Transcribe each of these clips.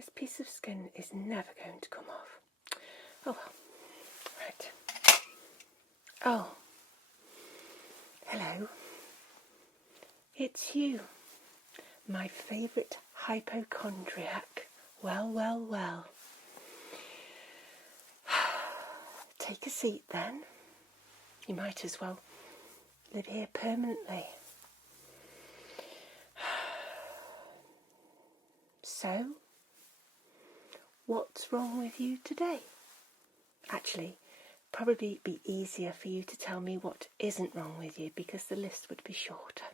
This piece of skin is never going to come off. Oh well. Right. Oh. Hello. It's you. My favourite hypochondriac. Well, well, well. Take a seat then. You might as well live here permanently. So, what's wrong with you today? Actually, probably be easier for you to tell me what isn't wrong with you because the list would be shorter.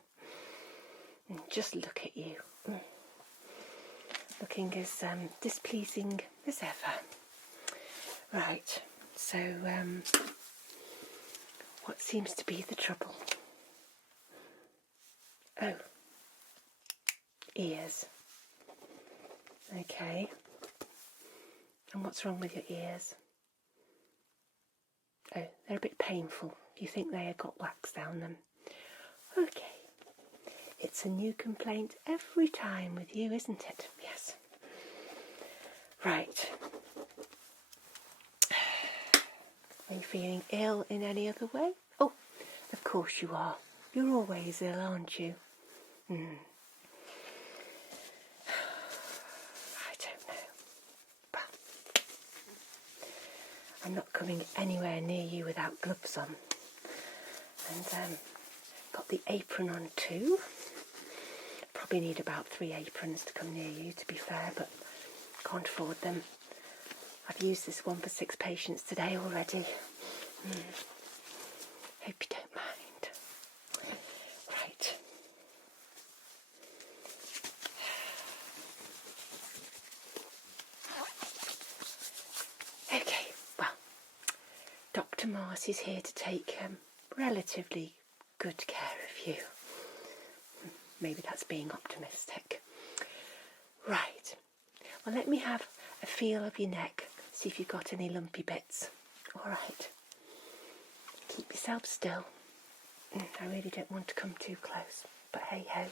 Just look at you. Looking as displeasing as ever. Right, so what seems to be the trouble? Oh, ears. Okay. And what's wrong with your ears? Oh, they're a bit painful. You think they have got wax down them. Okay. It's a new complaint every time with you, isn't it? Yes. Right. Are you feeling ill in any other way? Oh, of course you are. You're always ill, aren't you? I'm not coming anywhere near you without gloves on. And got the apron on too. Probably need about 3 aprons to come near you, to be fair, but can't afford them. I've used this one for 6 patients today already. Hope you don't mind. Right. Okay, well, Dr. Marcie's here to take relatively good care of you. Maybe that's being optimistic. Right. Well, let me have a feel of your neck, see if you've got any lumpy bits. All right. Keep yourself still. I really don't want to come too close, but hey ho.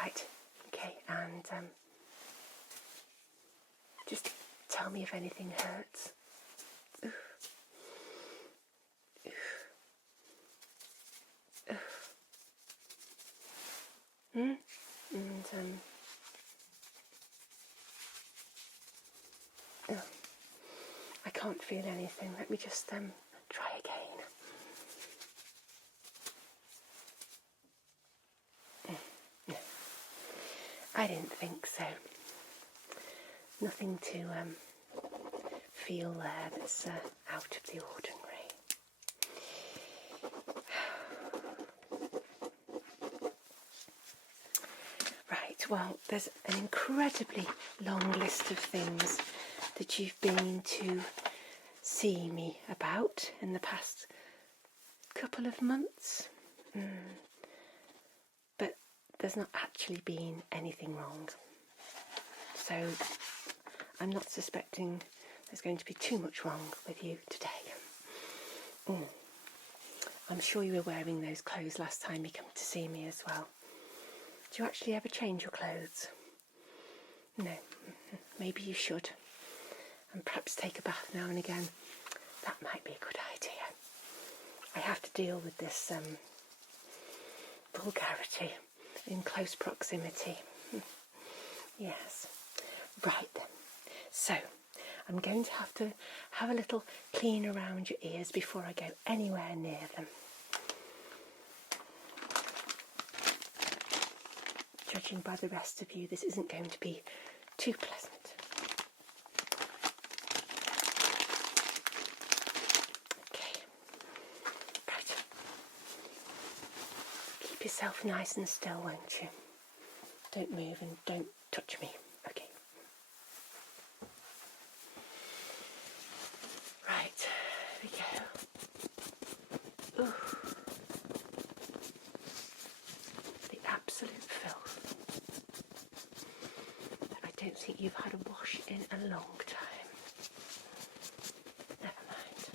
Right. Okay, and just tell me if anything hurts. Oof. Oof. Oof. And oh, I can't feel anything. Let me just try again. No, I didn't think so. Nothing to feel there that's out of the ordinary. Well, there's an incredibly long list of things that you've been to see me about in the past couple of months. But there's not actually been anything wrong. So I'm not suspecting there's going to be too much wrong with you today. I'm sure you were wearing those clothes last time you came to see me as well. Do you actually ever change your clothes? No. Maybe you should. And perhaps take a bath now and again. That might be a good idea. I have to deal with this vulgarity in close proximity. Yes. Right then. So, I'm going to have a little clean around your ears before I go anywhere near them. Judging by the rest of you, this isn't going to be too pleasant. Okay. Right. Keep yourself nice and still, won't you? Don't move and don't touch me. Okay. Right. Here we go. Ooh. The absolute filth. I don't think you've had a wash in a long time. Never mind.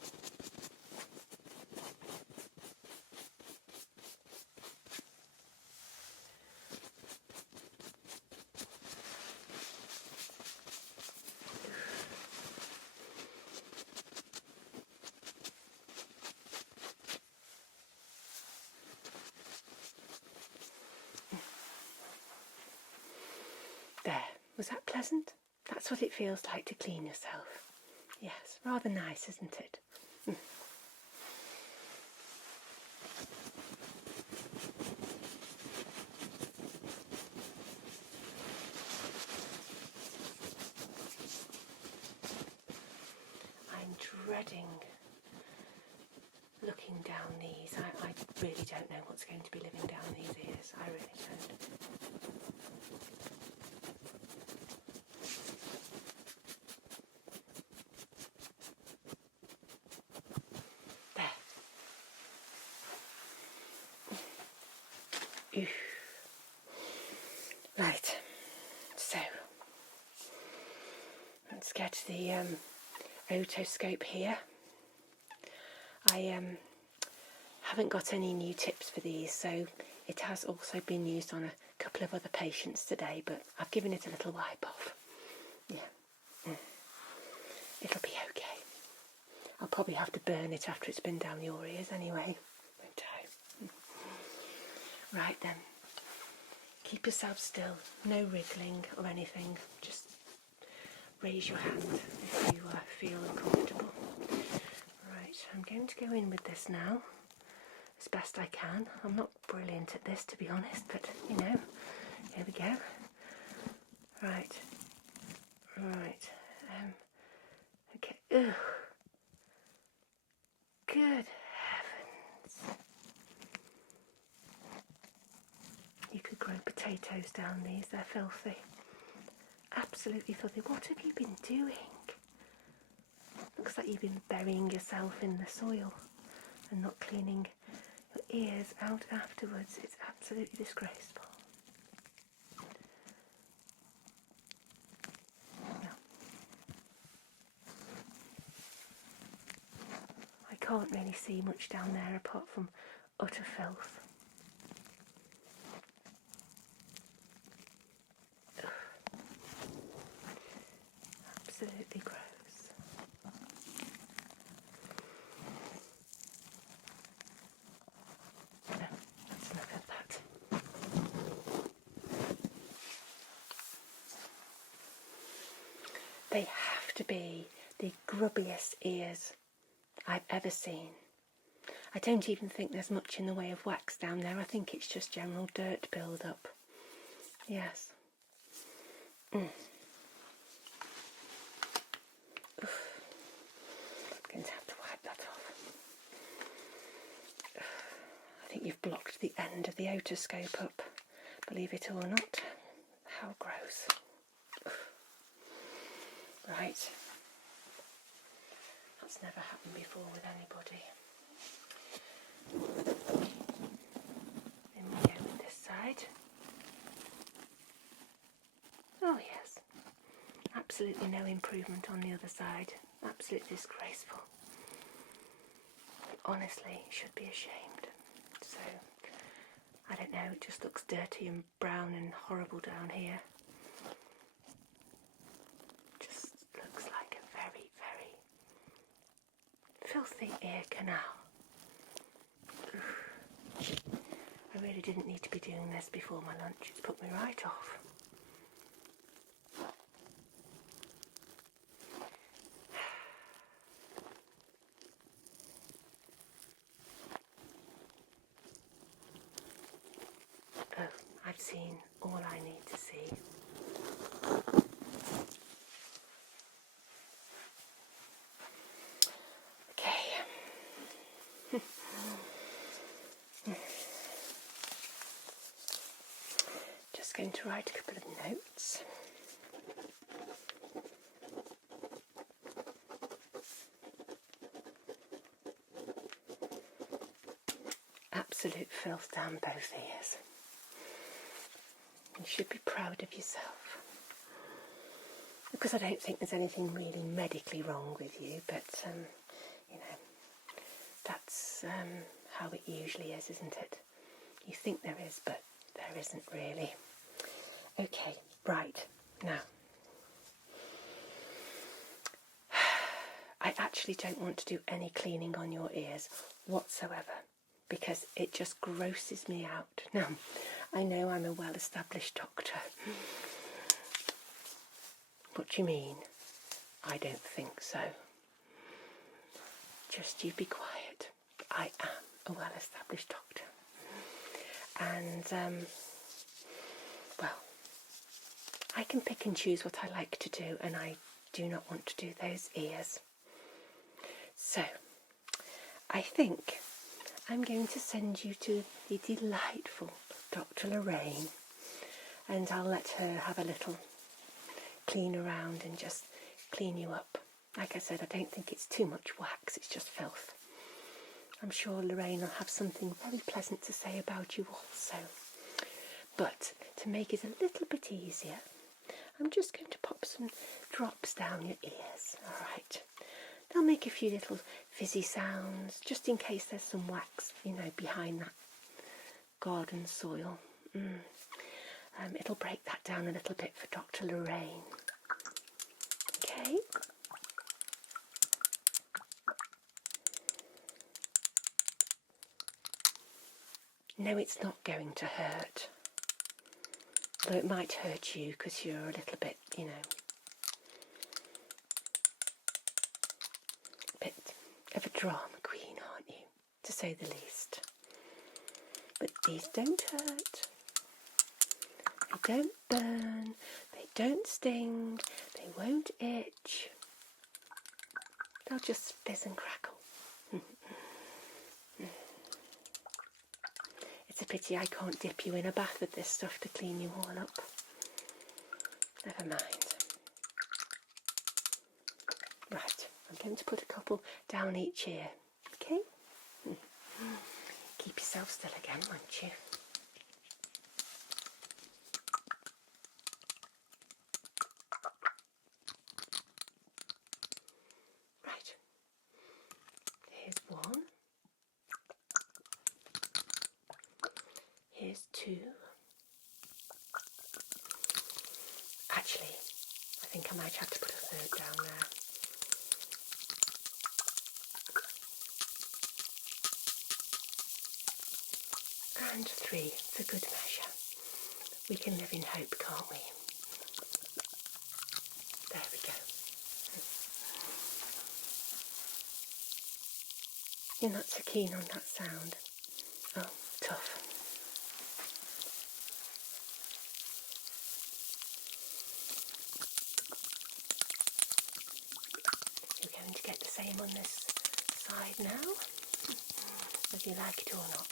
There, was that pleasant? That's what it feels like to clean yourself. Yes, rather nice, isn't it? I'm dreading looking down these. I really don't know what's going to be living down these ears. I really don't. There. Oof. Right. So let's get the otoscope here. I haven't got any new tips for these, so it has also been used on a couple of other patients today, but I've given it a little wipe off. Yeah, it'll be okay. I'll probably have to burn it after it's been down your ears anyway, won't I? Right then, keep yourself still, no wriggling or anything, just raise your hand if you feel uncomfortable. Right, I'm going to go in with this now, as best I can. I'm not brilliant at this, to be honest, but you know, here we go. Right, okay, ugh, good heavens. You could grow potatoes down these, they're filthy. Absolutely filthy. What have you been doing? Looks like you've been burying yourself in the soil and not cleaning your ears out afterwards. It's absolutely disgraceful. No. I can't really see much down there apart from utter filth. Ugh. Absolutely gross. No, that's enough of that. They have to be the grubbiest ears I've ever seen. I don't even think there's much in the way of wax down there. I think it's just general dirt build-up. Yes. I'm going to have to wipe that off. I think you've blocked the end of the otoscope up, believe it or not. How gross. Right. That's never happened before with anybody. Then we go with this side. Oh yes. Absolutely no improvement on the other side. Absolutely disgraceful. Honestly, should be ashamed. So, I don't know, it just looks dirty and brown and horrible down here. Just looks like a very, very filthy ear canal. Ugh. I really didn't need to be doing this before my lunch. It's put me right off. Oh, I've seen all I need to see. Okay. Just going to write a couple of notes. Absolute filth down both ears. You should be proud of yourself. Because I don't think there's anything really medically wrong with you, but, you know, that's how it usually is, isn't it? You think there is, but there isn't really. Okay, right, now. I actually don't want to do any cleaning on your ears whatsoever, because it just grosses me out. Now, I know I'm a well-established doctor, What do you mean? I don't think so. Just you be quiet. I am a well-established doctor. And, well, I can pick and choose what I like to do, and I do not want to do those ears. So, I think I'm going to send you to the delightful Dr. Lorraine, and I'll let her have a little clean around and just clean you up. Like I said, I don't think it's too much wax, it's just filth. I'm sure Lorraine will have something very pleasant to say about you also. But to make it a little bit easier, I'm just going to pop some drops down your ears, alright? They'll make a few little fizzy sounds, just in case there's some wax, behind that garden soil. It'll break that down a little bit for Dr. Lorraine. Okay? No, it's not going to hurt. Though it might hurt you because you're a little bit, a bit of a drama queen, aren't you? To say the least. But these don't hurt. They don't burn. They don't sting. They won't itch. They'll just fizz and crackle. It's a pity I can't dip you in a bath with this stuff to clean you all up. Never mind. Right, I'm going to put a couple down each ear, okay? Keep yourself still again, won't you? Right, here's one. Here's two. Actually, I think I might have to put a third down there. And three, for good measure. We can live in hope, can't we? There we go. You're not so keen on that sound. Oh, tough. You're going to get the same on this side now, whether you like it or not.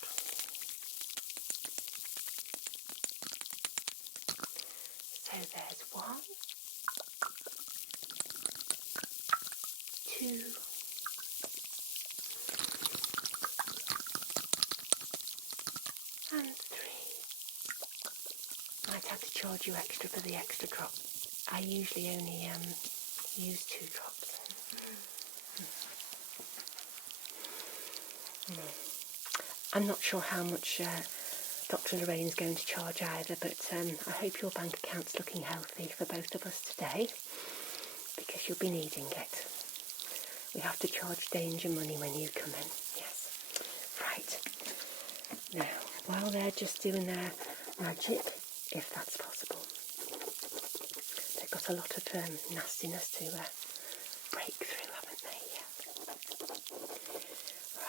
So there's 1, 2, and 3. Might have to charge you extra for the extra drop. I usually only use 2 drops. I'm not sure how much Dr. Lorraine's going to charge either, but I hope your bank account's looking healthy for both of us today, because you'll be needing it. We have to charge danger money when you come in, yes. Right. Now, while they're just doing their magic, if that's possible, they've got a lot of nastiness to break through, haven't they?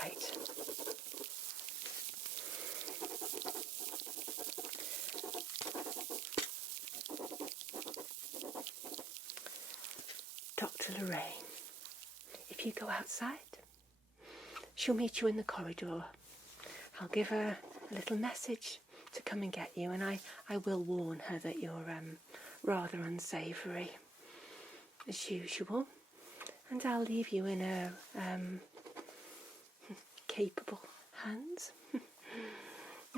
Right. Dr. Lorraine, if you go outside, she'll meet you in the corridor. I'll give her a little message to come and get you, and I will warn her that you're rather unsavoury, as usual, and I'll leave you in her capable hands.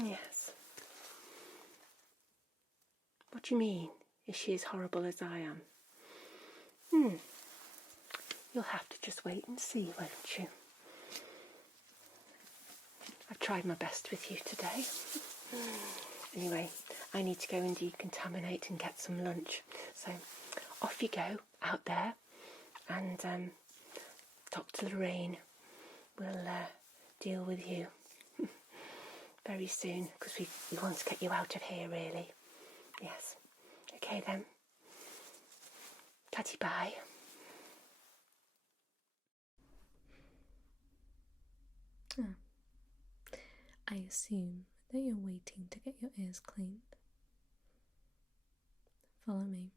Yes. What do you mean? Is she as horrible as I am? You'll have to just wait and see, won't you? I've tried my best with you today. Anyway, I need to go and decontaminate and get some lunch. So off you go out there, and Dr. Lorraine will deal with you very soon, because we want to get you out of here, really. Yes. Okay then. Tatty bye. I assume that you're waiting to get your ears cleaned. Follow me.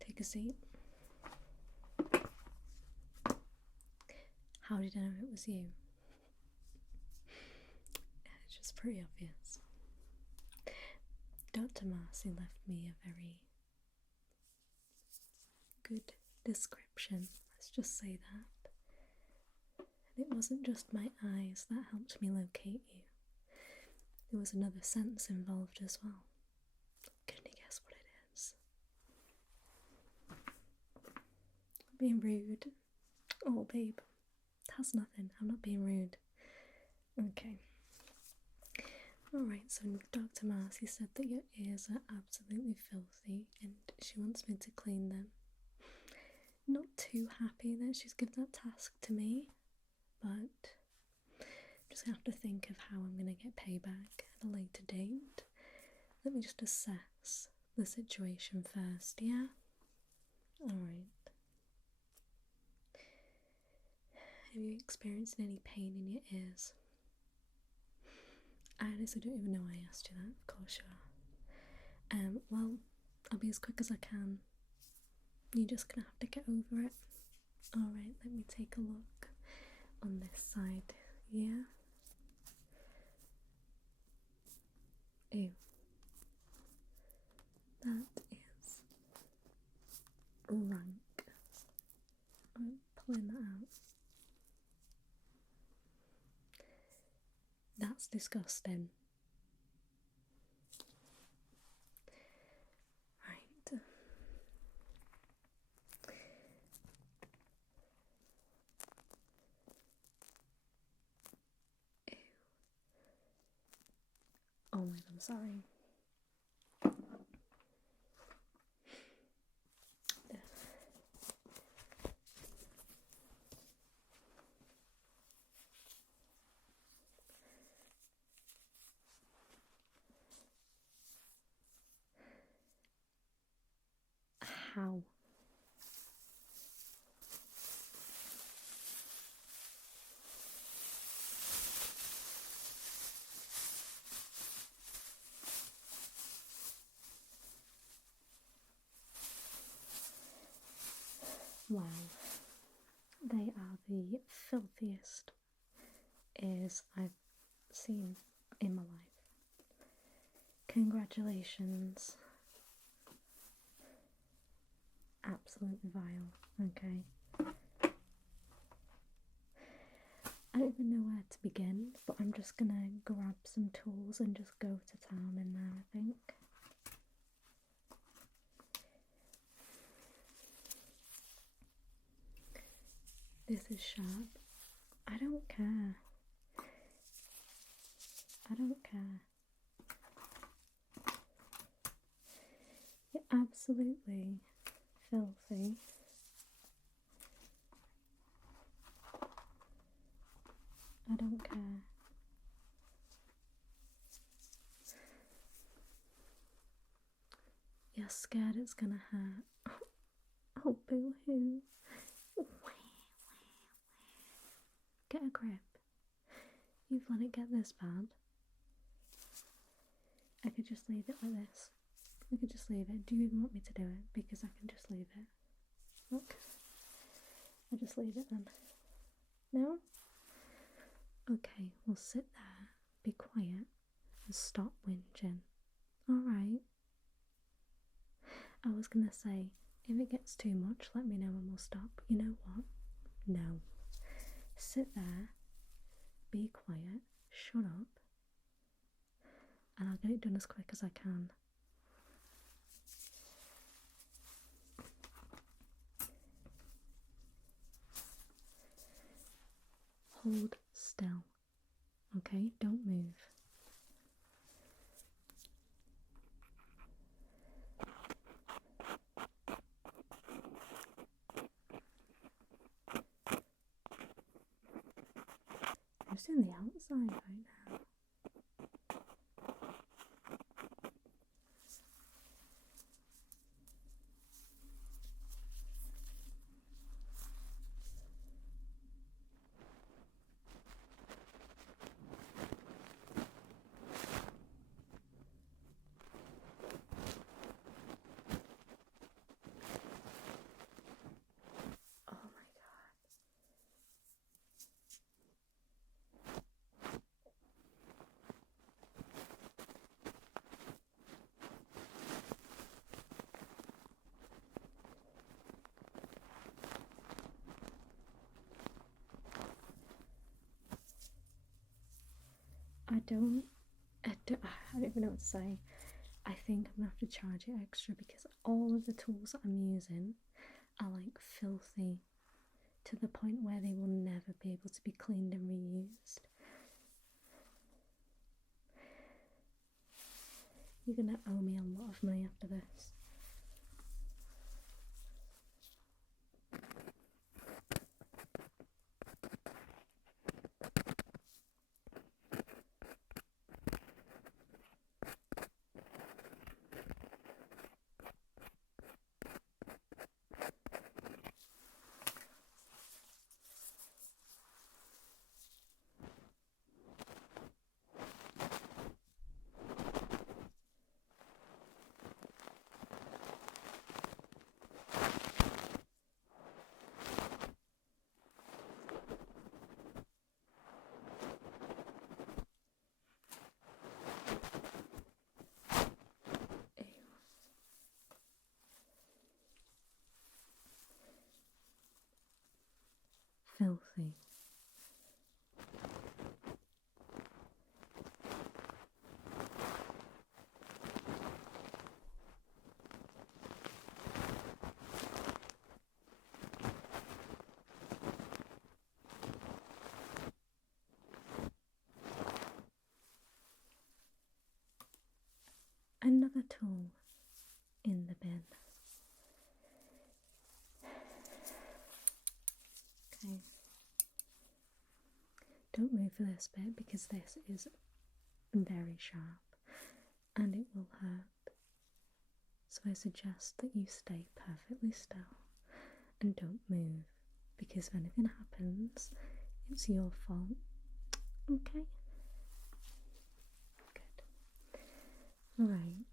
Take a seat. How did I know it was you? It's just pretty obvious. Dr. Marcie left me a very good description, let's just say that. And it wasn't just my eyes that helped me locate you. There was another sense involved as well. Can you guess what it is? Being rude. Oh, babe. That's nothing. I'm not being rude. Okay. Alright, so Dr. Marcie said that your ears are absolutely filthy and she wants me to clean them. Not too happy that she's given that task to me, but I'm just going to have to think of how I'm going to get payback at a later date. Let me just assess the situation first, yeah? Alright. Have you experienced any pain in your ears? I honestly don't even know why I asked you that. Of course you are. Well, I'll be as quick as I can. You're just gonna have to get over it. Alright, let me take a look on this side. Yeah? Ew. That is rank. I'm pulling that out. That's disgusting. Right. Ew. Oh my god, I'm sorry. How? Wow. They are the filthiest ears I've seen in my life. Congratulations. Absolutely vile, okay? I don't even know where to begin, but I'm just gonna grab some tools and just go to town in there, I think. This is sharp. I don't care. I don't care. You're absolutely filthy. I don't care. You're scared it's gonna hurt. Oh, boo-hoo. Get a grip. You've let it get this bad. I could just leave it like this. I could just leave it. Do you even want me to do it? Because I can just leave it. Look. I'll just leave it then. No? Okay, well sit there, be quiet, and stop whinging. Alright. I was gonna say, if it gets too much, let me know and we'll stop. You know what? No. Sit there, be quiet, shut up, and I'll get it done as quick as I can. Hold still, okay? Don't move. I'm just in the outside right now. I don't even know what to say. I think I'm gonna have to charge it extra because all of the tools that I'm using are like filthy to the point where they will never be able to be cleaned and reused. You're gonna owe me a lot of money after this. Filthy. Another tool in the bin. Okay. Don't move for this bit because this is very sharp and it will hurt. So I suggest that you stay perfectly still and don't move because if anything happens, it's your fault. Okay? Good. Alright.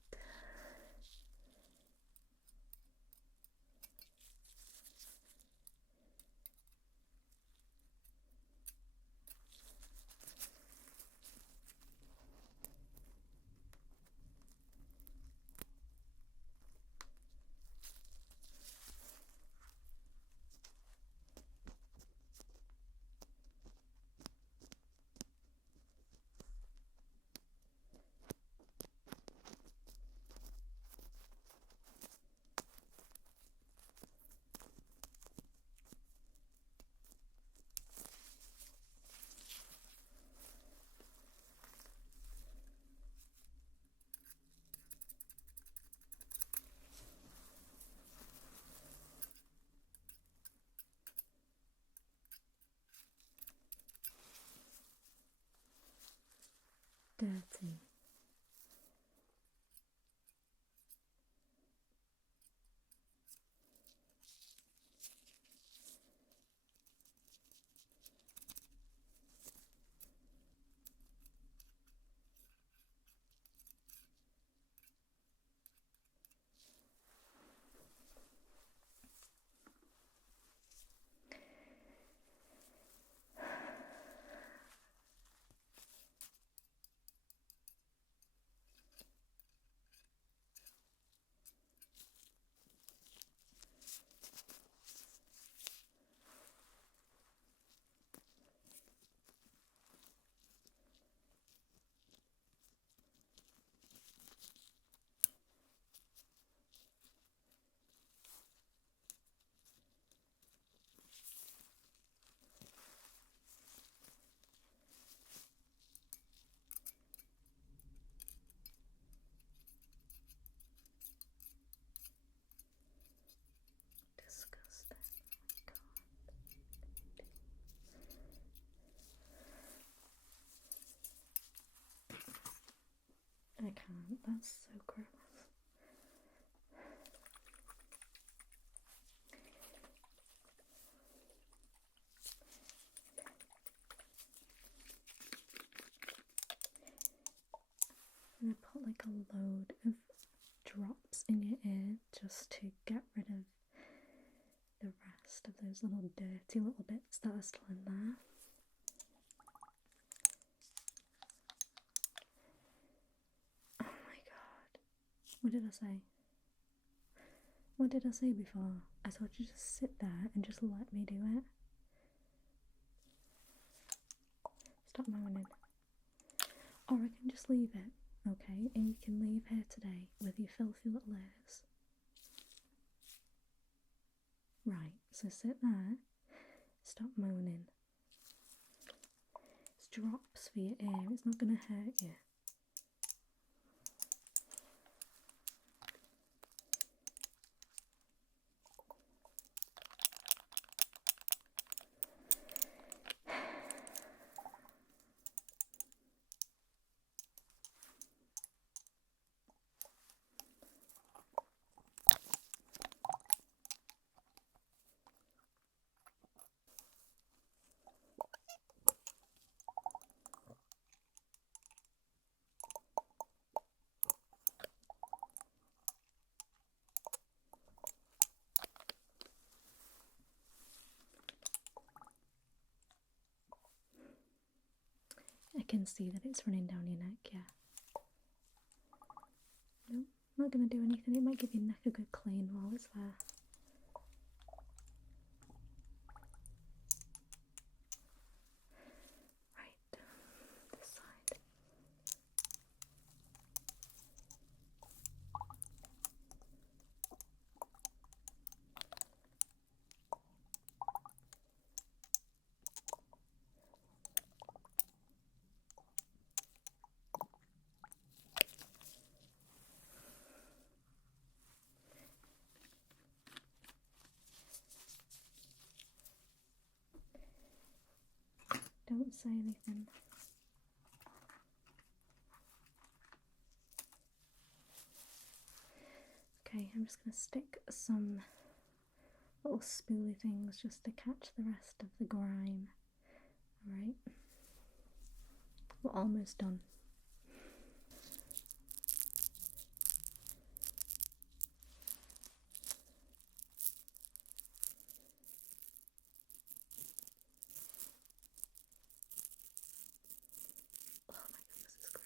Dirty. Disgusting. I can't, that's so gross. I'm gonna put like a load of drops in your ear just to get rid of the rest of those little dirty little bits that are still in there. Oh my god. What did I say? What did I say before? I told you to just sit there and just let me do it. Stop moaning. Or I can just leave it, okay? And you can leave here today with your filthy little ears. Right, so sit there, stop moaning. It's drops for your ear, it's not going to hurt you. I can see that it's running down your neck, yeah. No, not going to do anything. It might give your neck a good clean while it's there. Right, this side. Don't say anything. Okay, I'm just going to stick some little spoolie things just to catch the rest of the grime. Alright, we're almost done. Oh my goodness, it's gross.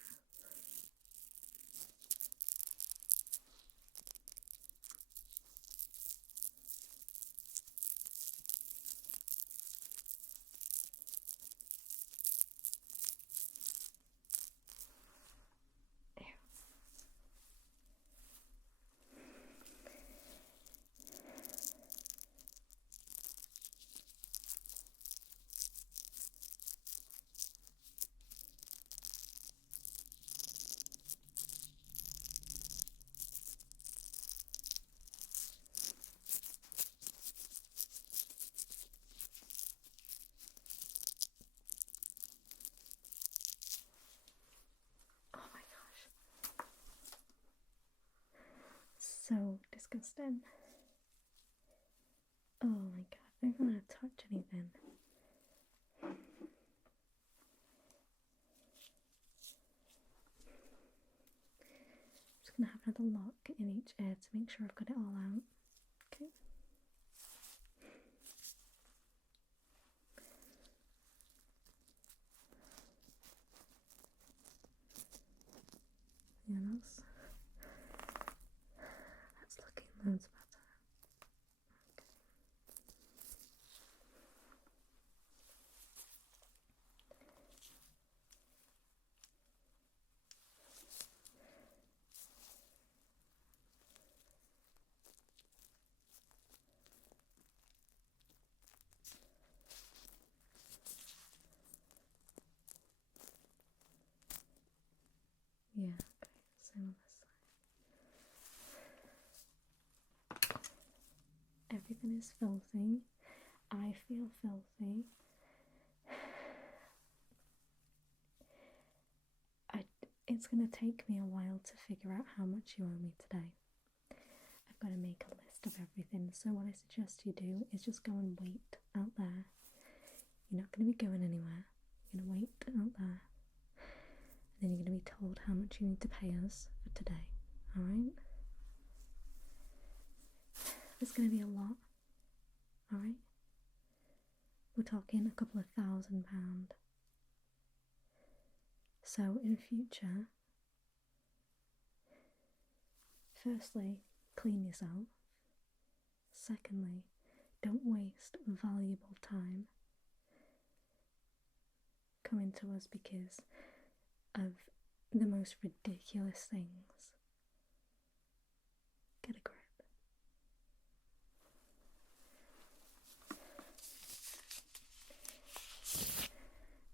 Oh my gosh. So disgusting. Oh my god, I don't want to touch anything. Just going to have another look in each ear to make sure I've got it all out. Okay. Yeah, that's looking loads better. Okay. Yeah, okay, same on this side. Everything is filthy. I feel filthy. It's going to take me a while to figure out how much you owe me today. I've got to make a list of everything, so what I suggest you do is just go and wait out there. You're not going to be going anywhere. You're going to wait out there. And then you're going to be told how much you need to pay us for today. Alright? It's going to be a lot. Alright? We're talking a couple of £1,000. So in future, firstly, clean yourself. Secondly, don't waste valuable time coming to us because of the most ridiculous things. Get a grip.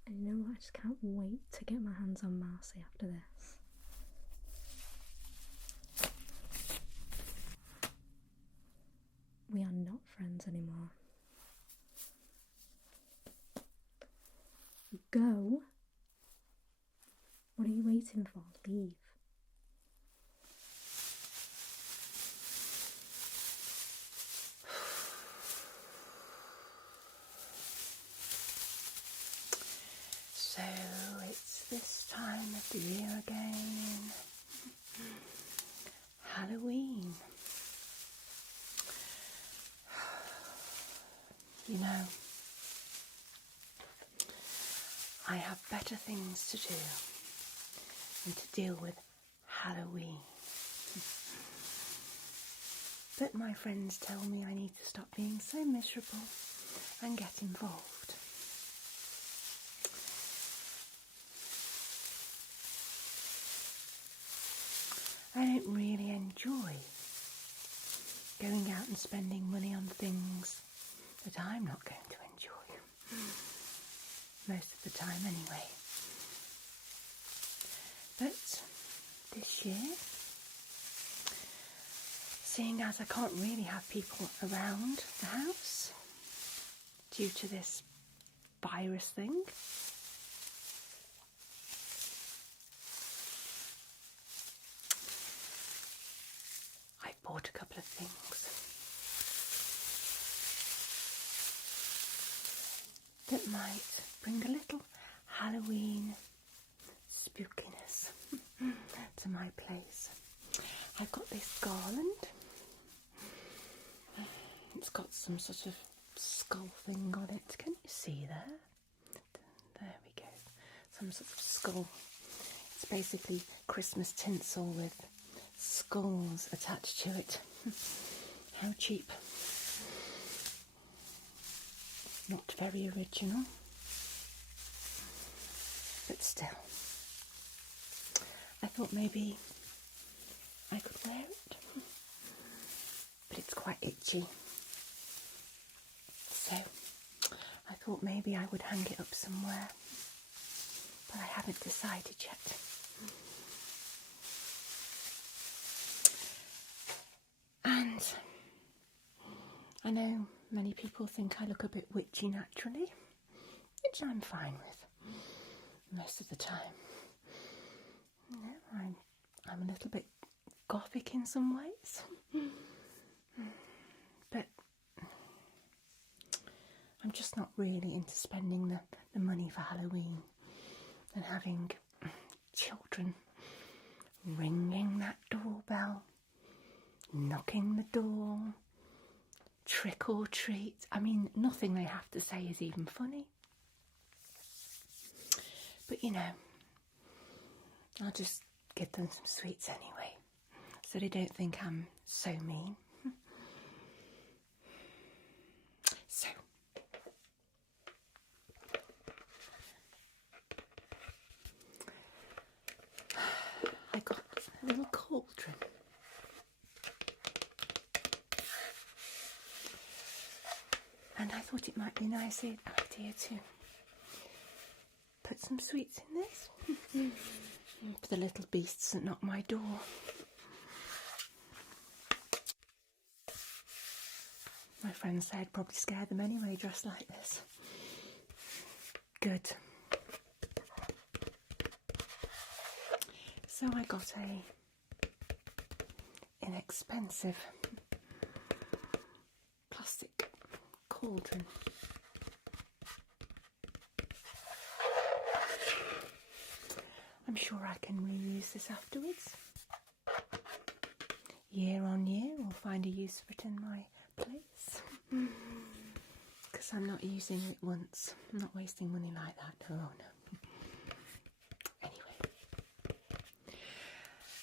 And you know what? I just can't wait to get my hands on Marcie after this. We are not friends anymore. Go. What are you waiting for? Leave. So it's this time of the year again. Halloween. You know, I have better things to do than to deal with Halloween. But my friends tell me I need to stop being so miserable and get involved. I don't really enjoy going out and spending money on things that I'm not going to enjoy. Most of the time anyway. But this year, seeing as I can't really have people around the house due to this virus thing, I bought a couple of things. That might bring a little Halloween spookiness to my place. I've got this garland. It's got some sort of skull thing on it. Can you see there? There we go. Some sort of skull. It's basically Christmas tinsel with skulls attached to it. How cheap. Not very original, but still. I thought maybe I could wear it, but it's quite itchy. So I thought maybe I would hang it up somewhere, but I haven't decided yet. And I know many people think I look a bit witchy naturally, which I'm fine with most of the time. No, I'm a little bit gothic in some ways, but I'm just not really into spending the money for Halloween and having children ringing that doorbell, knocking the door, trick or treat. I mean, nothing they have to say is even funny. But you know, I'll just give them some sweets anyway, so they don't think I'm so mean. So, I got a little cauldron. And I thought it might be a nice idea to put some sweets in this for the little beasts that knock my door. My friends say I'd probably scare them anyway, dressed like this. Good. So I got a inexpensive plastic cauldron. I'm sure I can reuse this afterwards. Year on year, I'll find a use for it in my place. Because I'm not using it once. I'm not wasting money like that. Oh no. Anyway.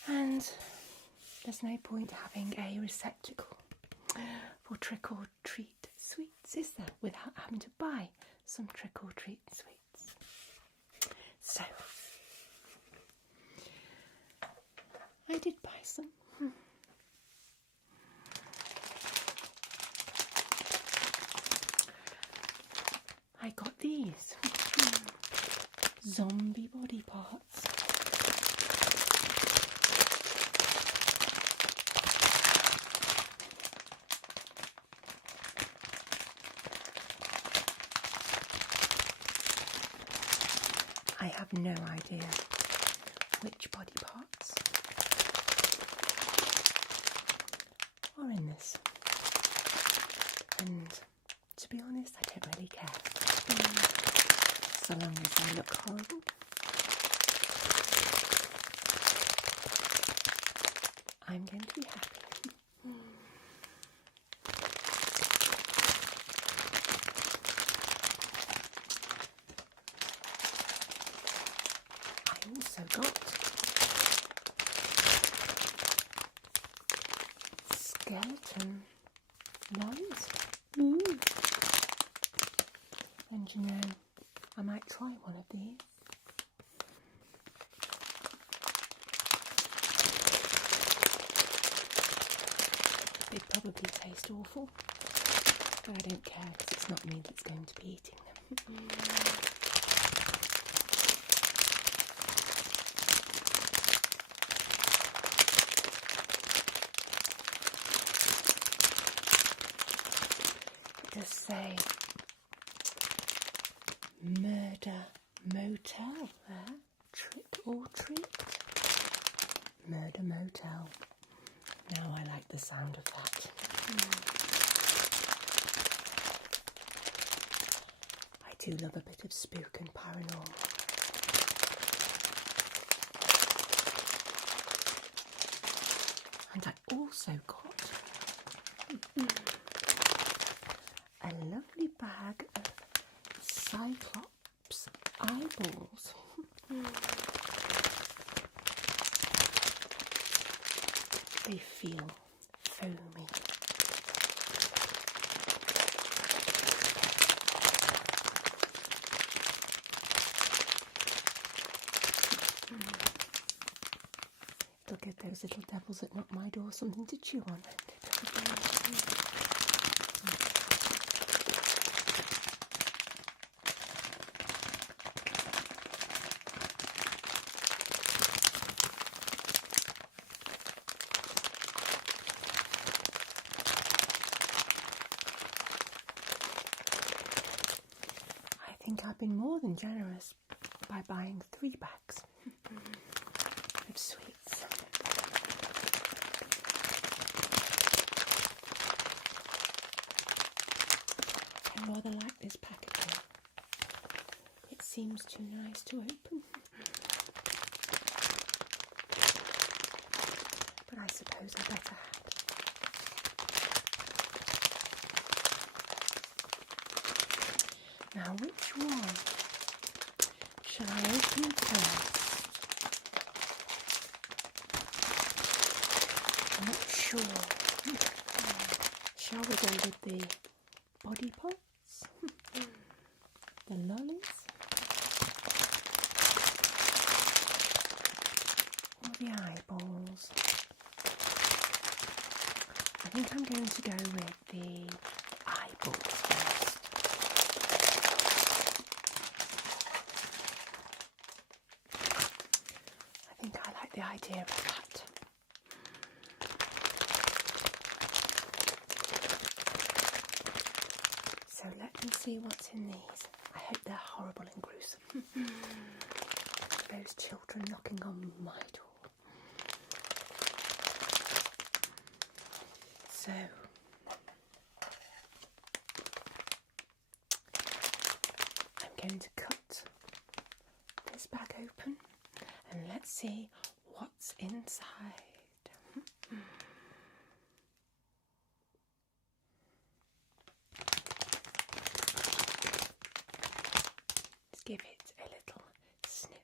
And there's no point having a receptacle for trick or treat sweets, is there? Without having to buy some trick or treat sweets. So I did buy some. I got these zombie body parts. I have no idea which body parts are in this, and to be honest, I don't really care. So long as they look horrible. I'm going to be happy. I also got skeleton lollies. And you know, I might try one of these. They'd probably taste awful, but I don't care because it's not me that's going to be eating them. It does say Murder Motel there. Trick or treat. Murder Motel. Now I like the sound of that. I do love a bit of spook and paranormal. And I also got a lovely bag of Cyclops eyeballs. They feel foamy. It'll give those little devils that knock my door something to chew on. I think I've been more than generous by buying 3 bags of sweets. I rather like this packaging. It seems too nice to open. But I suppose I better have. Now, which one shall I open first? I'm not sure. Shall we go with the body parts? The lollies? Or the eyeballs? I think I'm going to go with the eyeballs first. I think I like the idea of that. So let me see what's in these. I hope they're horrible and gruesome. Those children knocking on my door. So I'm going to cut this bag open and let's see what's inside. Let's give it a little snip.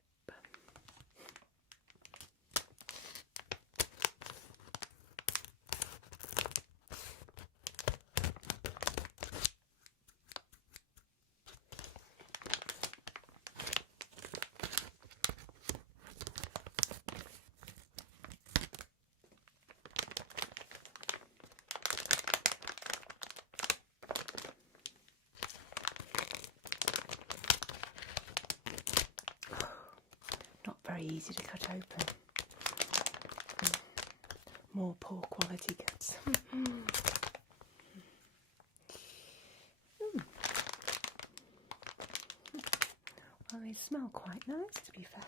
easy to cut open. More poor quality goods. Well, they smell quite nice, to be fair.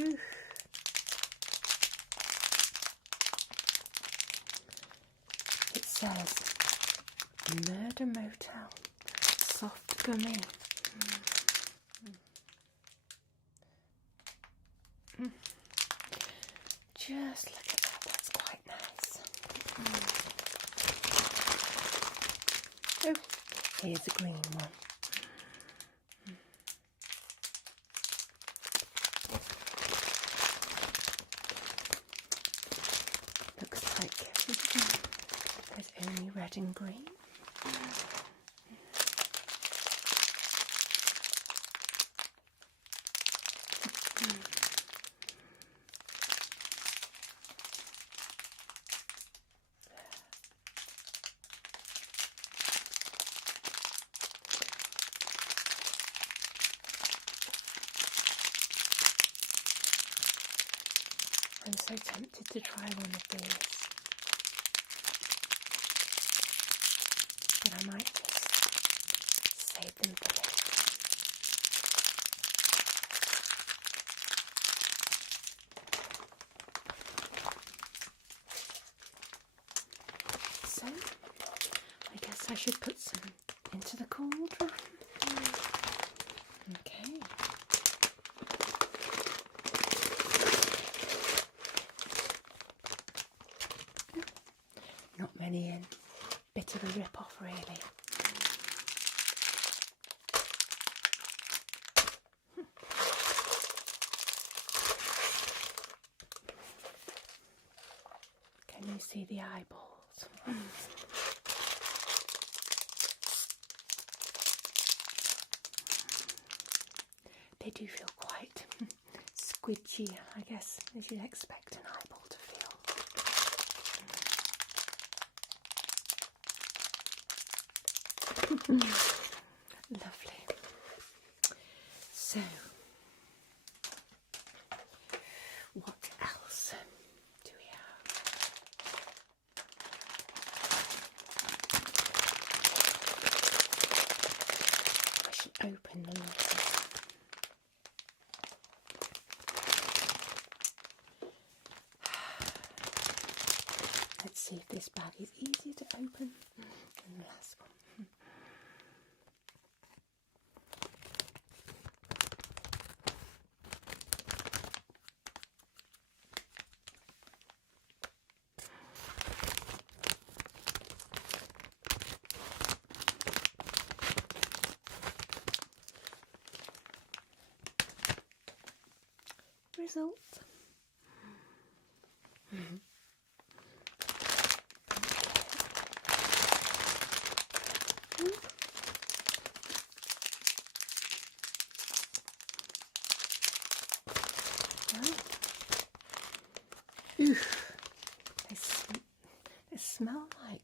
Ooh. It says Murder Motel Soft Gummy. Just look at that, that's quite nice. Oh, here's a green one. Looks like there's only red and green. I'm so tempted to try one of these, but I might just save them for later. So, I guess I should put some into the cauldron. Okay. Not many in. Bit of a rip-off, really. Can you see the eyeballs? They do feel quite squidgy, I guess, as you'd expect an eyeball to feel. Lovely. So, what else do we have? I should open the letter. Let's see if this bag is easier to open than the last one. Result. Oof. They smell like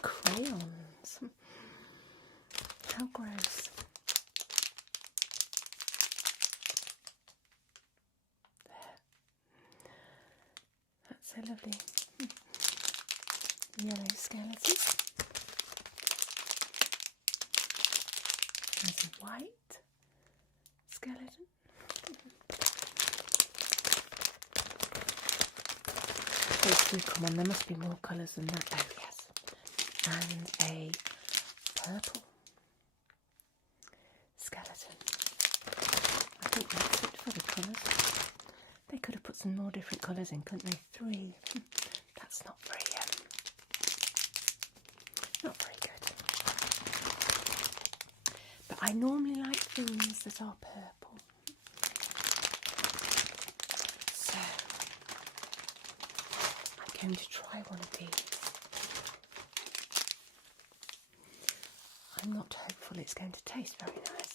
crayons. How gross. There. That's so lovely. Yellow skeleton. There's a white skeleton. Those do come on, there must be more colours than that. Oh yes. And a purple skeleton. I think that's it for the colours. They could have put some more different colours in, couldn't they? 3. That's not very good. But I normally like things that are purple. So I'm going to try one of these. I'm not hopeful it's going to taste very nice.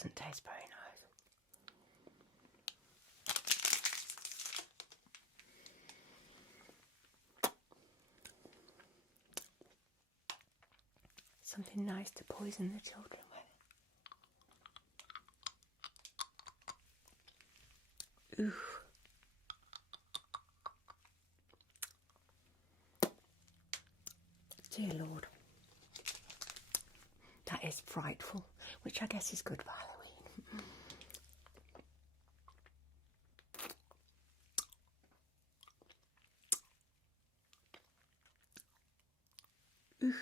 doesn't taste very nice. Something nice to poison the children with. Ooh. Dear Lord. That is frightful, which I guess is good for Halloween. Ooh.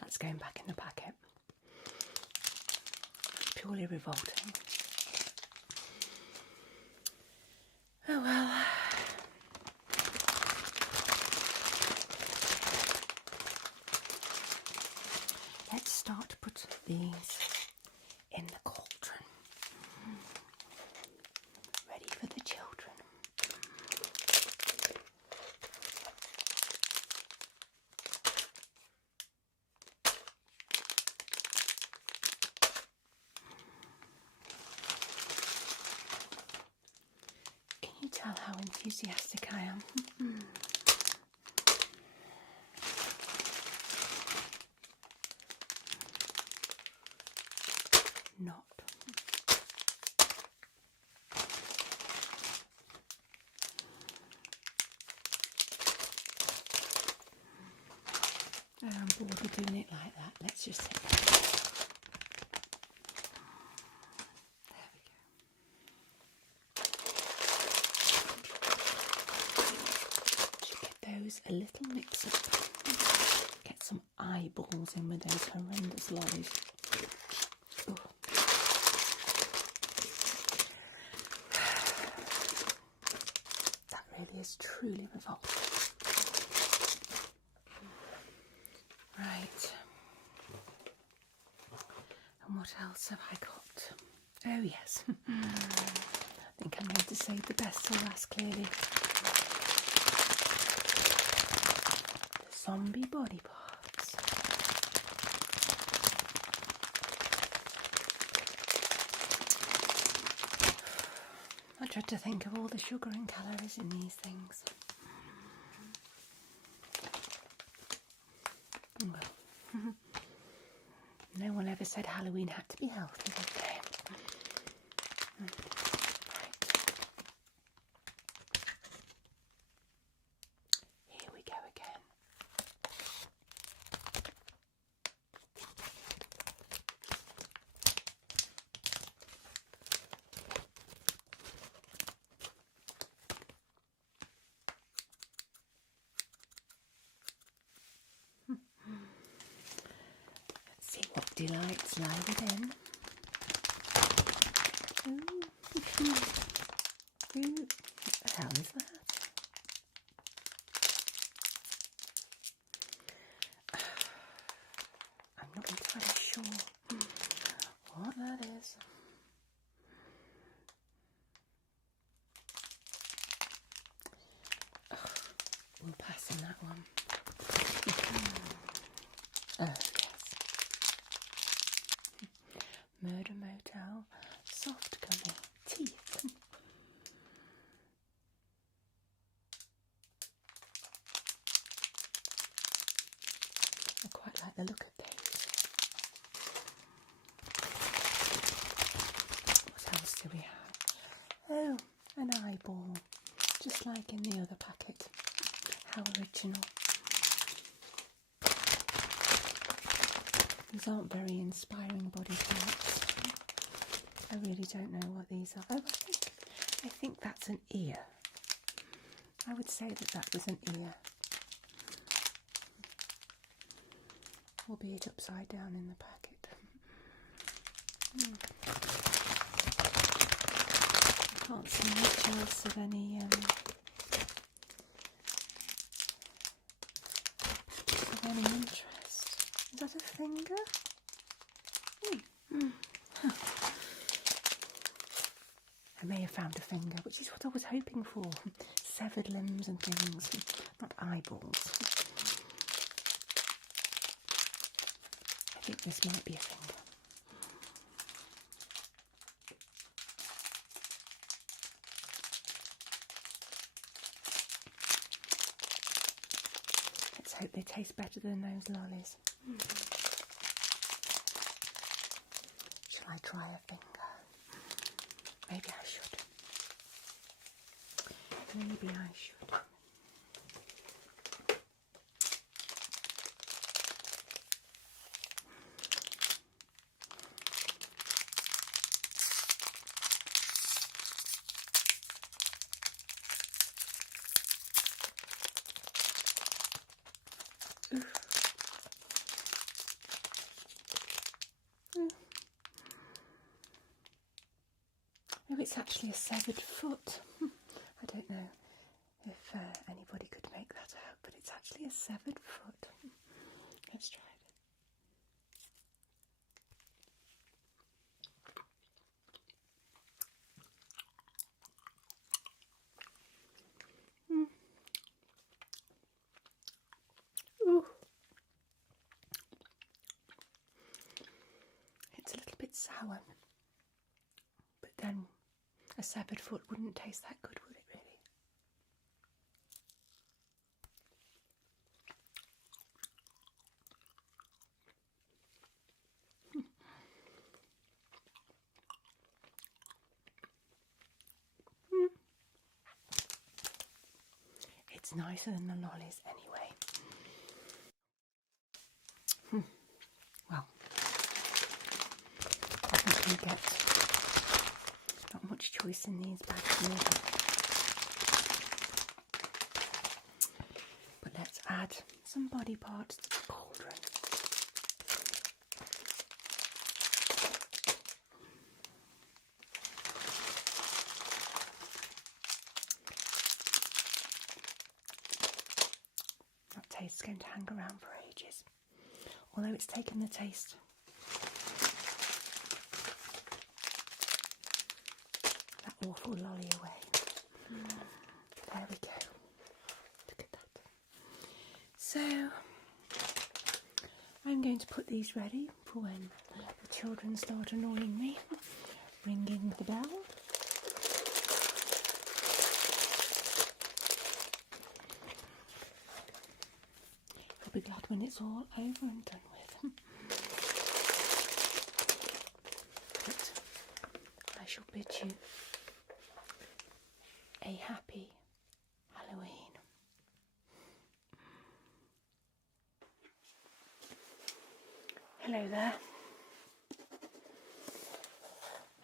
That's going back in the packet. Purely revolting. Oh well. Let's start to put these in the cauldron. Ready for the children. Can you tell how enthusiastic I am? Not. I'm bored of doing it like that. Let's just sit there. There we go. Should get those a little mix up. Get some eyeballs in with those horrendous lollies. Ooh. That really is truly revolting. Right. And what else have I got? Oh yes. I think I'm going to save the best for last, clearly. The zombie body parts. I tried to think of all the sugar and calories in these things. Well, no one ever said Halloween had to be healthy, did they? Right. Here we go again. See what delights lie within. Ooh. Ooh. What the hell is that? I'm not entirely sure what that is. We'll pass on that one. Yes. Murder Motel soft gummy teeth. I quite like the look of these. What else do we have? Oh, an eyeball, just like in the other packet. How original. These aren't very inspiring body parts. I really don't know what these are. Oh, I think that's an ear. I would say that was an ear. Albeit upside down in the packet. I can't see much else of any interest. Is that a finger? I may have found a finger, which is what I was hoping for. Severed limbs and things, not eyeballs. I think this might be a finger. Let's hope they taste better than those lollies. Shall I try a finger? Maybe I should. Maybe I should. Oh, it's actually a severed foot. I don't know if anybody could make that out, but it's actually a severed foot. Let's try it. Ooh. It's a little bit sour, but then a severed foot wouldn't taste that good, would it really? It's nicer than the lollies anyway. Well, obviously you get not much choice in these bags either. But let's add some body parts to the cauldron. That taste's going to hang around for ages. Although it's taken the taste. That awful lolly away. There we go. Look at that. So, I'm going to put these ready for when the children start annoying me, ringing the bell. I'll be glad when it's all over and done with. But I shall bid you a happy Halloween. Hello there.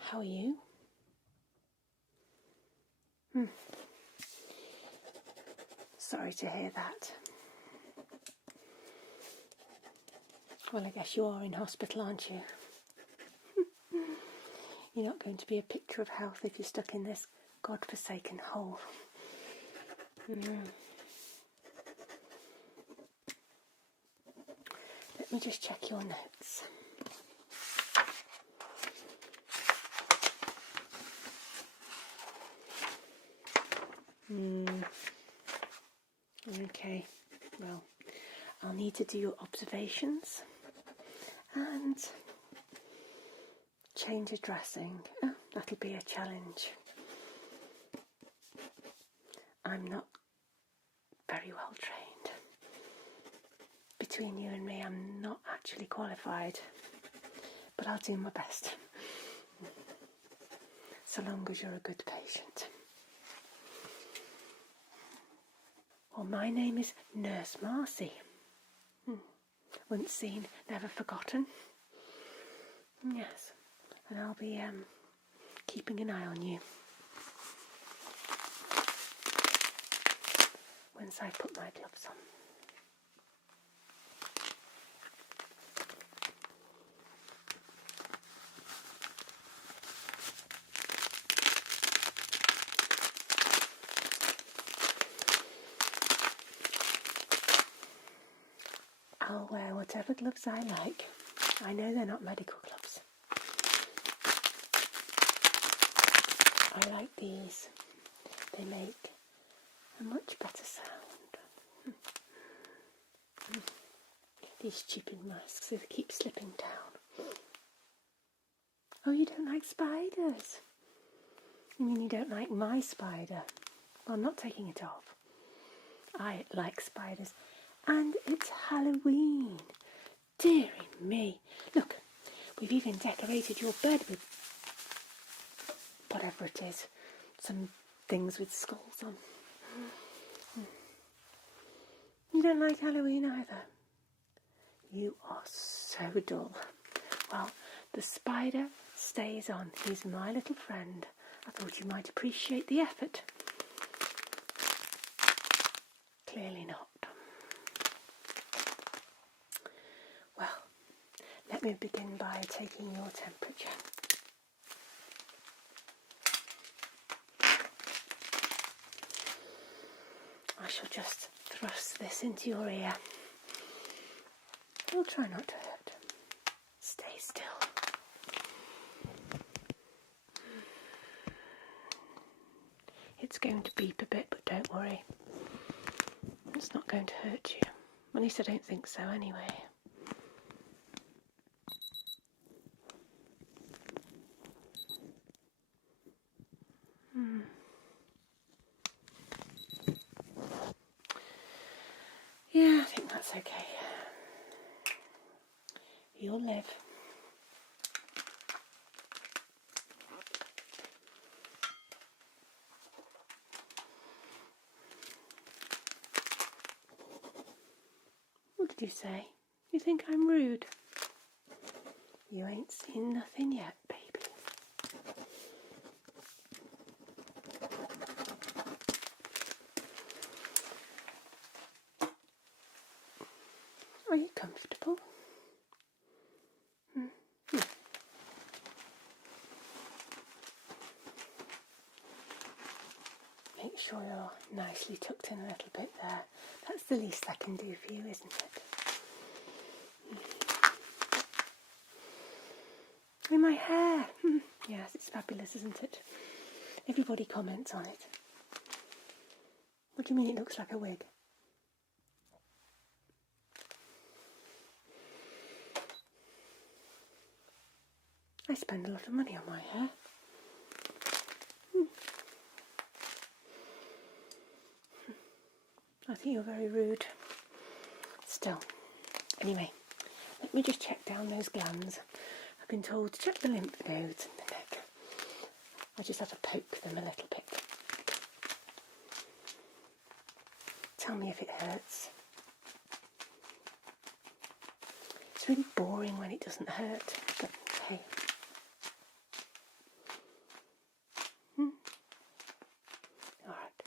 How are you? Sorry to hear that. Well, I guess you are in hospital, aren't you? You're not going to be a picture of health if you're stuck in this godforsaken hole. Let me just check your notes. Okay, well, I'll need to do your observations and change of dressing. Oh, that'll be a challenge. I'm not very well trained. Between you and me, I'm not actually qualified, but I'll do my best. So long as you're a good patient. Well, my name is Nurse Marcie. Once seen, never forgotten. Yes, and I'll be keeping an eye on you. Once I put my gloves on. I'll wear whatever gloves I like. I know they're not medical gloves. I like these. They make a much better sound. These stupid masks, they keep slipping down. Oh, you don't like spiders? You mean you don't like my spider? Well, I'm not taking it off. I like spiders. And it's Halloween. Dearie me. Look, we've even decorated your bed with whatever it is. Some things with skulls on. You don't like Halloween either? You are so dull. Well, the spider stays on. He's my little friend. I thought you might appreciate the effort. Clearly not. Well, let me begin by taking your temperature. I shall just thrust this into your ear. I'll try not to hurt. Stay still. It's going to beep a bit, but don't worry. It's not going to hurt you. At least I don't think so anyway. Yeah, I think that's okay. You'll live. What did you say? You think I'm rude? You ain't seen nothing yet, baby. Are you comfortable? Yeah. Make sure you're nicely tucked in a little bit there. That's the least I can do for you, isn't it? And my hair. Yes, it's fabulous, isn't it? Everybody comments on it. What do you mean it looks like a wig? I spend a lot of money on my hair. I think you're very rude. Still. Anyway, let me just check down those glands. I've been told to check the lymph nodes and the neck. I just have to poke them a little bit. Tell me if it hurts. It's really boring when it doesn't hurt, but hey. Alright.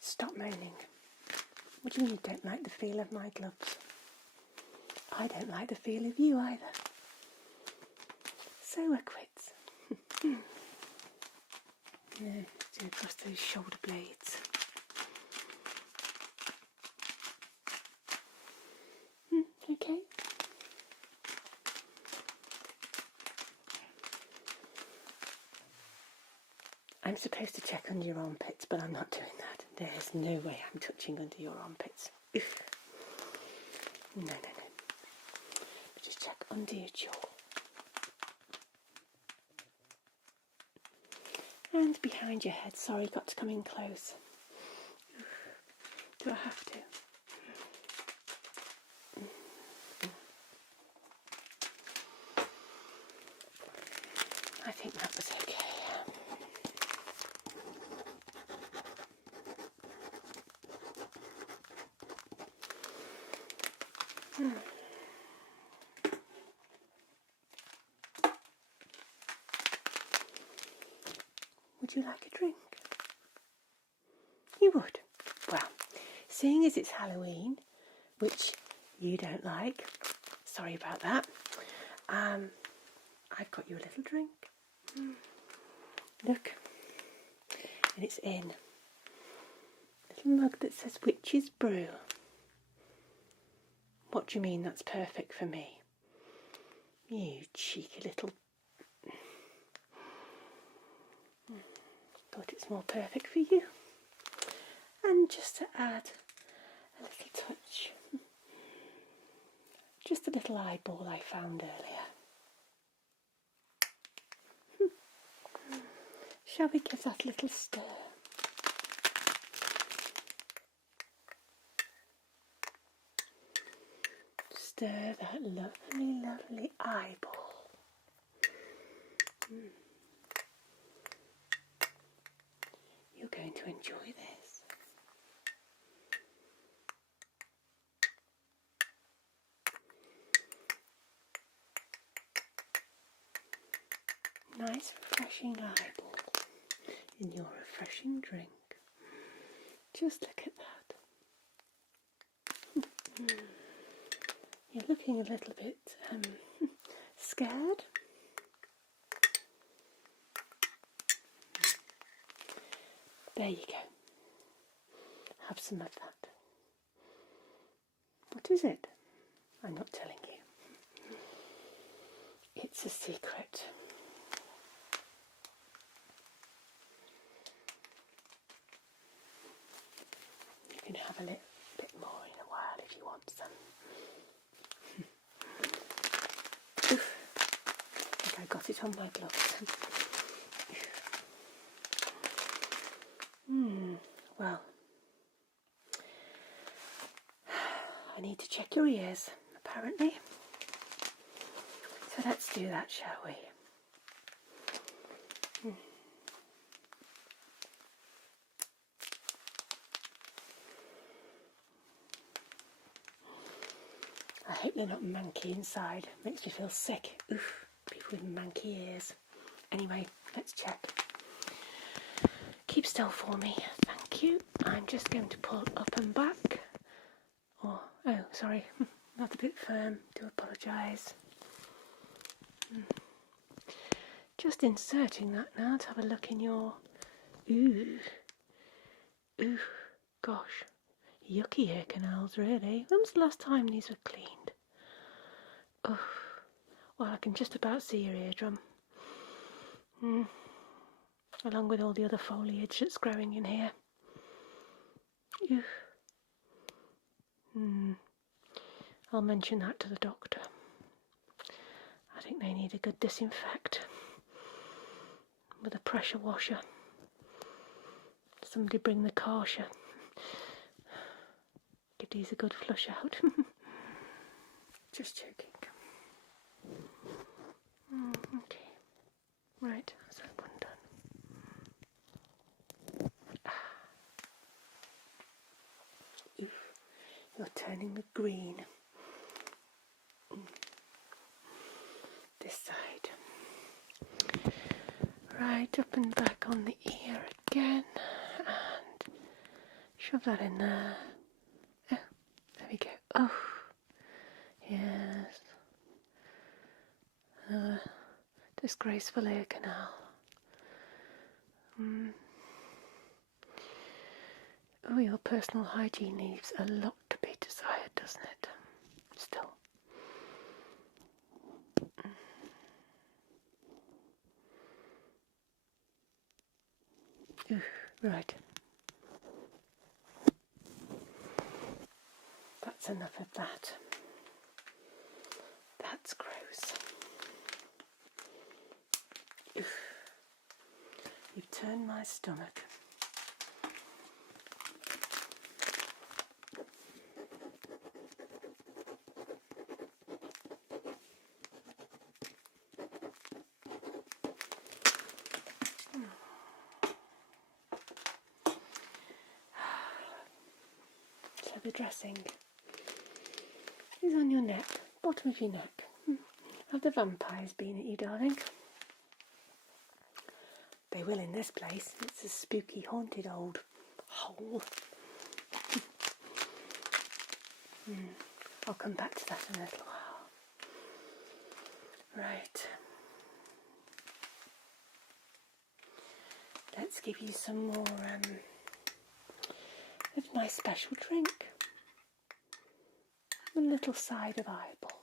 Stop moaning. What do you mean you don't like the feel of my gloves? I don't like the feel of you either. So we're quits. Yeah, do across those shoulder blades. Okay. I'm supposed to check under your armpits, but I'm not doing that. There's no way I'm touching under your armpits. Ugh. No. Just check under your jaw. And behind your head. Sorry, got to come in close. Do I have to? I think that was okay. Would you like a drink? You would? Well, seeing as it's Halloween, which you don't like, sorry about that, I've got you a little drink. Look, and it's in a little mug that says Witch's Brew. What do you mean that's perfect for me? You cheeky little... Thought it's more perfect for you. And just to add a little touch, just a little eyeball I found earlier. Shall we give that a little stir? Stir that lovely, lovely eyeball. You're going to enjoy this. Nice refreshing eyeball in your refreshing drink. Just look at that. You're looking a little bit scared. There you go. Have some of that. What is it? I'm not telling you. It's a secret. You can have a little bit more in a while if you want some. Oof. I think I got it on my gloves. Well, I need to check your ears, apparently. So let's do that, shall we? I hope they're not manky inside. Makes me feel sick. Oof, people with manky ears. Anyway, let's check. Keep still for me, thank you. I'm just going to pull up and back. Oh, sorry, not a bit firm. Do apologise. Just inserting that now to have a look in your... Ooh, gosh. Yucky ear canals, really. When was the last time these were cleaned? Oh, well, I can just about see your eardrum. Along with all the other foliage that's growing in here. I'll mention that to the doctor. I think they need a good disinfect with a pressure washer. Somebody bring the Karcher. Give these a good flush out. Just joking. Okay. Right, that's that one done. You're turning the green. This side. Right, up and back on the ear again. And shove that in there. Oh, there we go. Oh, yes. Another disgraceful ear canal. Oh, your personal hygiene leaves a lot to be desired, doesn't it? Still. Ooh, right. That's enough of that. That's gross. Oof. You've turned my stomach. So the dressing is on your neck, bottom of your neck. Have the vampires been at you, darling? They will in this place. It's a spooky, haunted old hole. I'll come back to that in a little while. Right. Let's give you some more of my special drink. A little side of eyeball.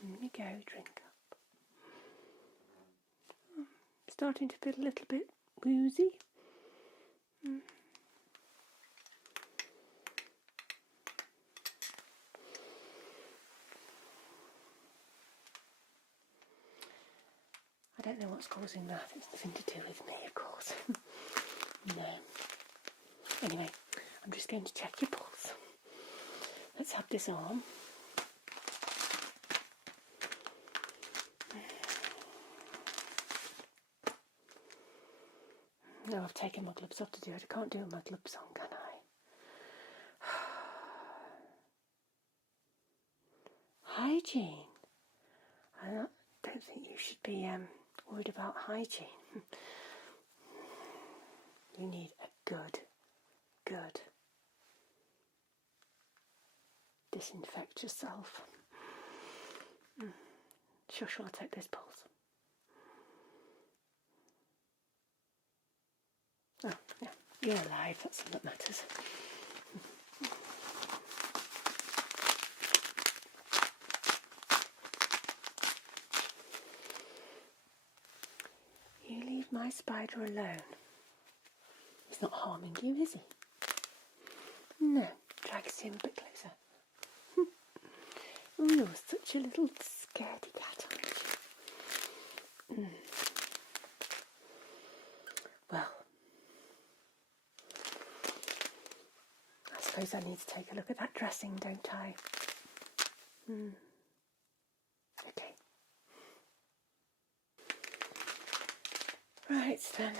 Here we go, drink up. Starting to feel a little bit woozy. I don't know what's causing that. It's nothing to do with me, of course. No. Anyway, I'm just going to check your pulse. Let's have this arm. No, I've taken my gloves off to do it. I can't do it with my gloves on, can I? Hygiene. I don't think you should be worried about hygiene. You need a good disinfect yourself. Shush while I take this pulse. Oh, yeah, you're alive, that's all that matters. You leave my spider alone. He's not harming you, is he? No, drags him a bit closer. Oh, you're such a little scaredy cat, aren't you? Well, I suppose I need to take a look at that dressing, don't I? Okay. Right then.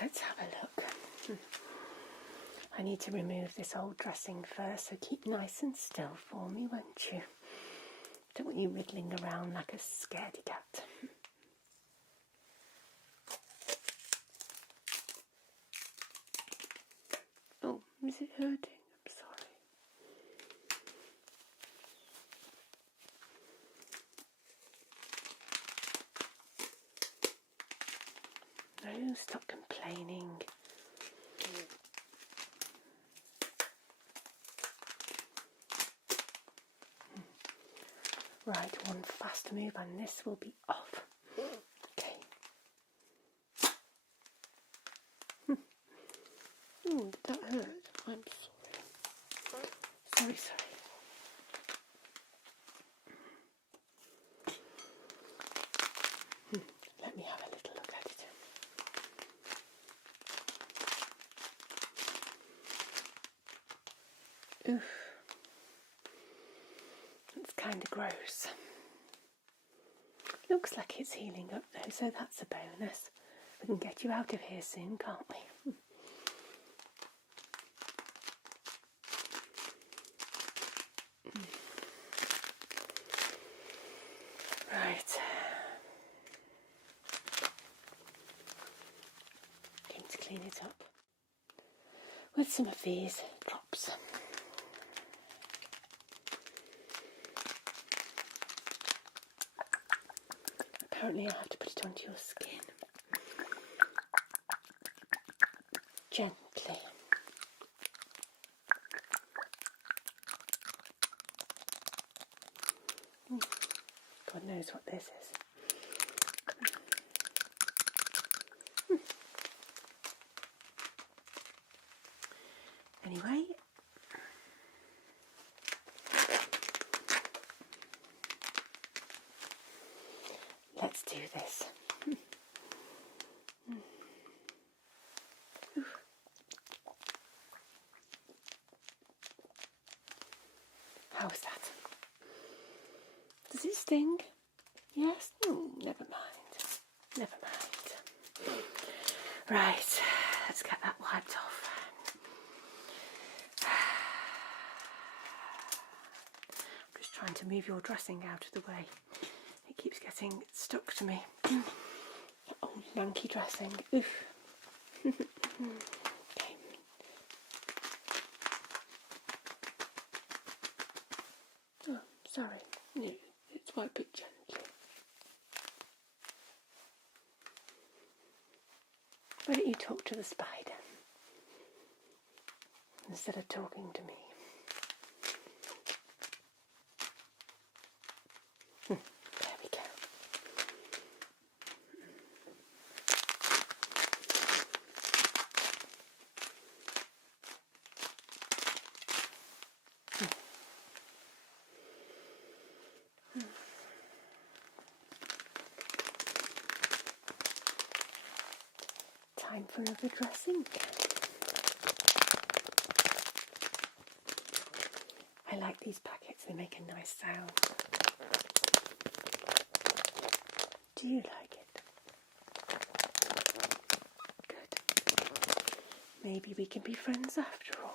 Let's have a look. I need to remove this old dressing first, so keep nice and still for me, won't you? Don't want you wriggling around like a scaredy cat. Oh, is it hurting? I'm sorry. No, stop complaining. Right, one fast move and this will be off. Okay. Oh, did that hurt? I'm sorry. Sorry. Let me have a little look at it. Oof. It's kind of gross. Looks like it's healing up though, so that's a bonus. We can get you out of here soon, can't we? Right. Going to clean it up with some of these drops. Apparently I have to put it onto your skin. Gently. God knows what this is. Anyway, let's do this. How's that? Does it sting? Yes? Never mind. Never mind. Right, let's get that wiped off. I'm just trying to move your dressing out of the way. It keeps getting stuck to me. That old nanky dressing. Oof. Okay. Oh, sorry. No, let's wipe it gently. Why don't you talk to the spider instead of talking to me? There we go. time for another dressing. I like these packets, they make a nice sound. Do you like it? Good. Maybe we can be friends after all.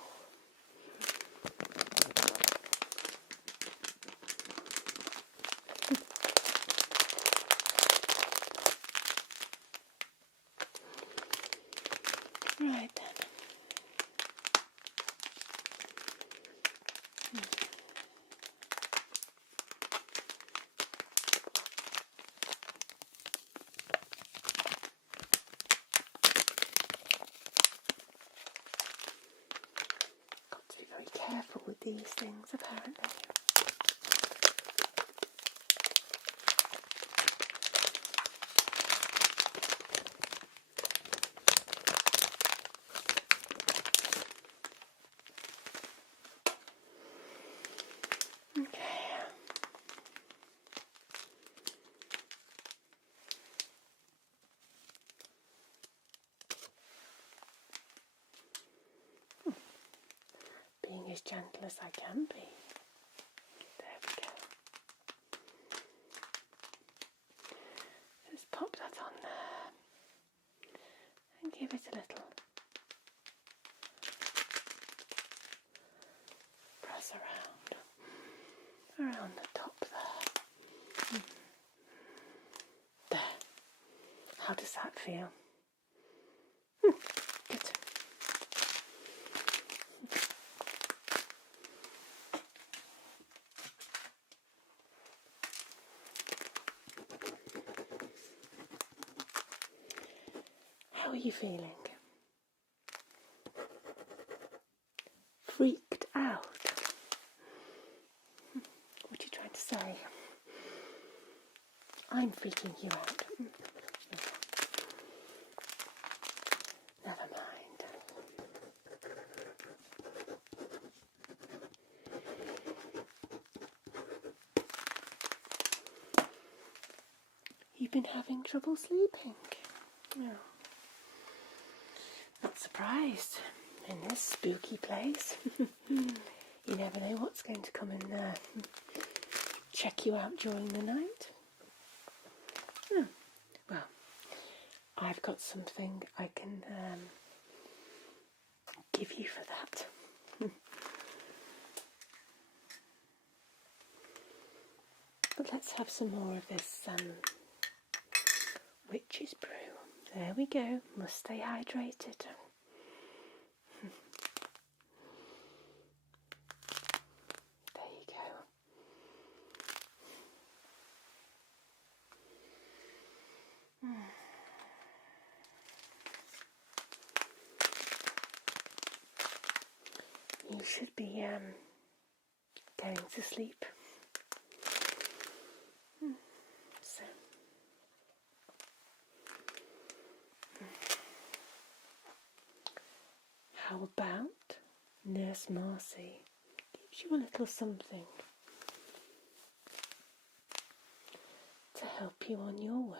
Right then. Got to be very careful with these things, apparently. Being as gentle as I can be. There we go. Just pop that on there and give it a little press around the top there. There. How does that feel? Good. How are you feeling? Freaked out? What are you trying to say? I'm freaking you out. Never mind. You've been having trouble sleeping? No. Not surprised in this spooky place. You never know what's going to come and check you out during the night. Oh, well, I've got something I can give you for that. But let's have some more of this witch's brew. There we go. Must stay hydrated. There you go. You should be going to sleep. So. How about Nurse Marcie gives you a little something to help you on your way?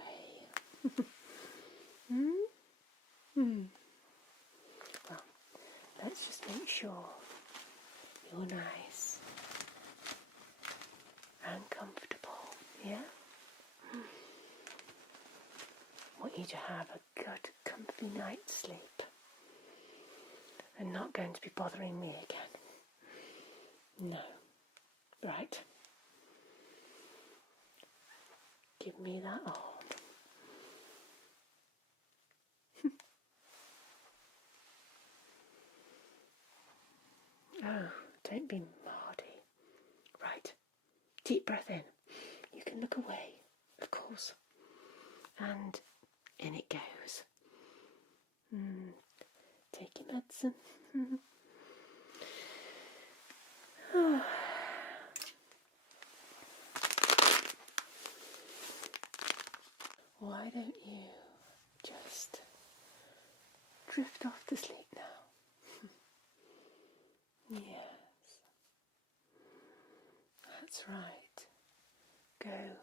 Well, let's just make sure you're nice and comfortable, yeah? I want you to have a good, comfy night's sleep. And not going to be bothering me again. No. Right. Give me that arm. Oh, don't be Mardy. Right. Deep breath in. You can look away, of course. And in it goes. Take your medicine. Why don't you just drift off to sleep now? Yes. That's right. Go